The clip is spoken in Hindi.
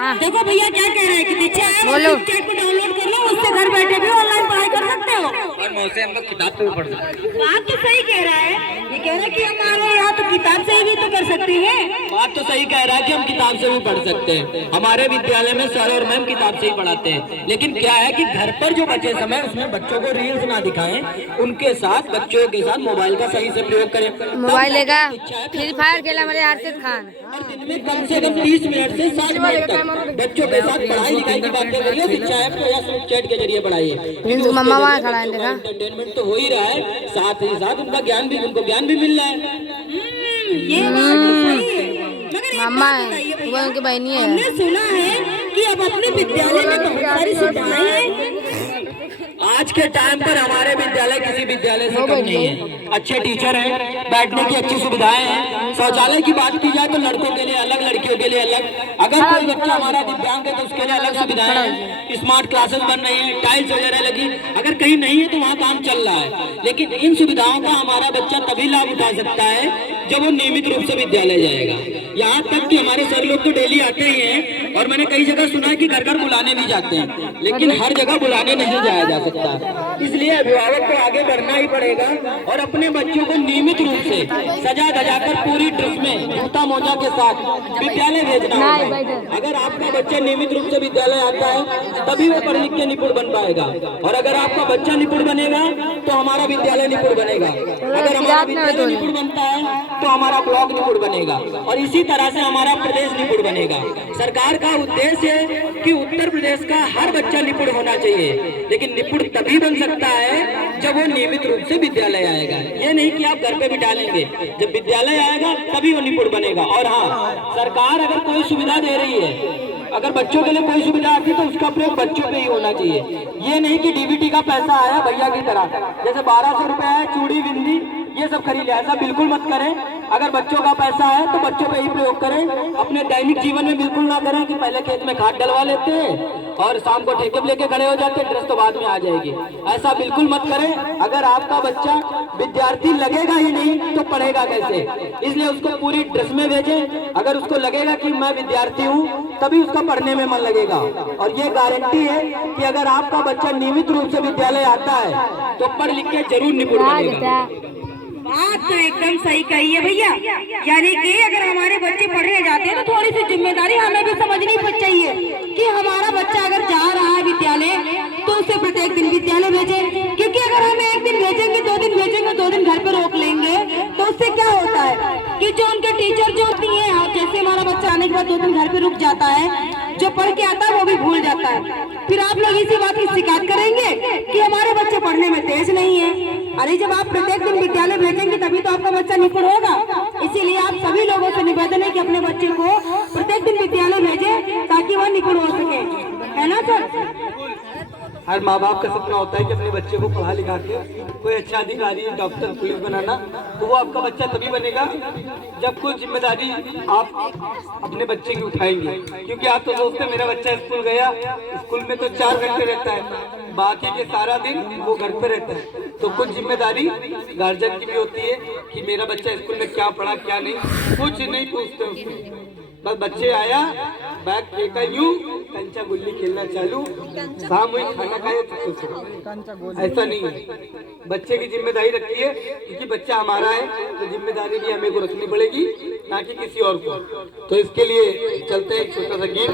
देखो भैया क्या कह रहे हैं कि दीक्षा ऐप को डाउनलोड कर लो, उससे घर बैठे भी ऑनलाइन पढ़ाई कर सकते हो। और मौसे हम लोग किताब पे भी पढ़ सकते हैं। बात तो सही कह रहा है, ये कह रहा है कि हमारे यहाँ तो किताब से भी तो कर सकते हैं। बात तो सही कह रहा है कि हम किताब से भी पढ़ सकते हैं। हमारे विद्यालय में सर और मैम किताब से ही पढ़ाते हैं, लेकिन क्या है कि घर पर जो बचे समय उसमें बच्चों को रील्स ना दिखाएं, उनके साथ बच्चों के साथ मोबाइल का सही से प्रयोग करें। मोबाइल लेगा फ्री फायर खेला हमारे अर्षद खान, और दिन में कम से कम 30 मिनट से 60 मिनट तक बच्चों के साथ पढ़ाई लिखाई की बातें करिए। शिक्षा ऐप को या चैट के जरिए पढ़ाइए। मम्मा वहाँ खड़ा है, देखा एंटरटेनमेंट तो हो ही रहा है, साथ ही साथ उनका ज्ञान भी, उनको ज्ञान भी मिल रहा है। ये बात तो सही है, मगर मामा है वो उनकी बहनी है। हमने सुना है कि अब अपने विद्यालय में बहुत सारी सुविधाएं हैं। आज के टाइम पर हमारे विद्यालय किसी विद्यालय से कम नहीं है। अच्छे टीचर हैं, बैठने की अच्छी सुविधाएं हैं। शौचालय की बात की जाए तो लड़कों के लिए अलग, लड़कियों के लिए अलग। अगर कोई बच्चा हमारा दिव्यांग है तो उसके लिए अलग सुविधाएं हैं। स्मार्ट क्लासेस बन रही है, टाइल्स वगैरह लगी। अगर कहीं नहीं है तो वहाँ काम चल रहा है, लेकिन इन सुविधाओं का हमारा बच्चा तभी लाभ उठा सकता है जब वो नियमित रूप से विद्यालय जाएगा। यहाँ तक कि हमारे सर लोग तो डेली आते ही हैं, और मैंने कई जगह सुना है कि घर घर बुलाने भी जाते हैं, लेकिन हर जगह बुलाने नहीं जाया जा सकता। इसलिए अभिभावक को आगे बढ़ना ही पड़ेगा और अपने बच्चों को नियमित रूप से सजा धजाकर पूरी ड्रेस में जूता मोजा के साथ विद्यालय भेजना होगा। अगर आपका बच्चा नियमित रूप से विद्यालय आता है तभी वो पढ़ लिख के निपुण बन पाएगा, और अगर आपका बच्चा निपुण बनेगा तो हमारा विद्यालय निपुण बनेगा। अगर हमारा विद्यालय निपुण बनता है तो हमारा ब्लॉक निपुण बनेगा, और इसी तरह से हमारा प्रदेश निपुण बनेगा। सरकार का उद्देश्य है कि उत्तर प्रदेश का हर बच्चा निपुण होना चाहिए, लेकिन निपुण तभी बन सकता है जब वो नियमित रूप से विद्यालय आएगा। ये नहीं कि आप घर पे बिठा लेंगे, जब विद्यालय आएगा तभी वो निपुण बनेगा। और हाँ, सरकार अगर कोई सुविधा दे रही है, अगर बच्चों के लिए कोई सुविधा आती है तो उसका प्रयोग बच्चों पे ही होना चाहिए। ये नहीं कि डीबीटी का पैसा आया भैया की तरह, जैसे 1200 रुपए है, चूड़ी बिंदी ये सब खरीद लिया, ऐसा बिल्कुल मत करें। अगर बच्चों का पैसा है तो बच्चों पे ही प्रयोग करें। अपने दैनिक जीवन में बिल्कुल ना करें कि पहले खेत में खाद डलवा लेते हैं और शाम को ठेके पे लेके खड़े हो जाते हैं, ड्रेस तो बाद में आ जाएगी। ऐसा बिल्कुल मत करें। अगर आपका बच्चा विद्यार्थी लगेगा ही नहीं तो पढ़ेगा कैसे, इसलिए उसको पूरी ड्रेस में भेजें। अगर उसको लगेगा कि मैं विद्यार्थी हूँ तभी उसका पढ़ने में मन लगेगा। और ये गारंटी है कि अगर आपका बच्चा नियमित रूप से विद्यालय आता है तो पढ़ लिख के जरूर निपुण बनेगा। बात तो एकदम सही कही है भैया, यानी कि अगर हमारे बच्चे पढ़ने जाते हैं तो थोड़ी सी जिम्मेदारी हमें भी समझनी चाहिए कि हमारा बच्चा अगर जा रहा है विद्यालय तो उसे प्रत्येक दिन विद्यालय भेजें। क्योंकि अगर हम एक दिन भेजेंगे, 2 दिन भेजेंगे, 2 दिन घर पे रोक लेंगे तो उससे क्या होता है कि जो उनके टीचर जो होती है, जैसे हमारा बच्चा आने के बाद 2 दिन घर पे रुक जाता है, जो पढ़ के आता है वो भी भूल जाता है। फिर आप लोग इसी बात की शिकायत करेंगे कि हमारे बच्चे पढ़ने में तेज नहीं है। अरे जब आप प्रत्येक दिन विद्यालय भेजेंगे तभी तो आपका बच्चा निपुण होगा। इसीलिए आप सभी लोगों से निवेदन है कि अपने बच्चे को प्रत्येक दिन विद्यालय भेजें ताकि वह निपुण हो सके, है ना सर? हर माँ बाप का सपना होता है कि अपने बच्चे को पढ़ा लिखा के कोई अच्छा अधिकारी, डॉक्टर, पुलिस बनाना। तो वो आपका बच्चा तभी बनेगा जब कोई जिम्मेदारी आप अपने बच्चे की उठाएंगे। क्योंकि आप तो सोचते हैं मेरा बच्चा स्कूल गया, स्कूल में तो 4 घंटे रहता है, बाकी के सारा दिन वो घर पे रहता है। तो कुछ जिम्मेदारी गार्जियन की भी होती है कि मेरा बच्चा स्कूल में क्या पढ़ा क्या नहीं, कुछ नहीं पूछते उसको। बस बच्चे आया, बैग फेंका यूं, कंचा गुल्ली खेलना चालू, शाम हुई खाना खाए तो ऐसा नहीं है। बच्चे की जिम्मेदारी रखी है, क्योंकि बच्चा हमारा है तो जिम्मेदारी भी हमें को रखनी पड़ेगी, ना कि किसी और को। तो इसके लिए चलते हैं एक छोटा सा गीत।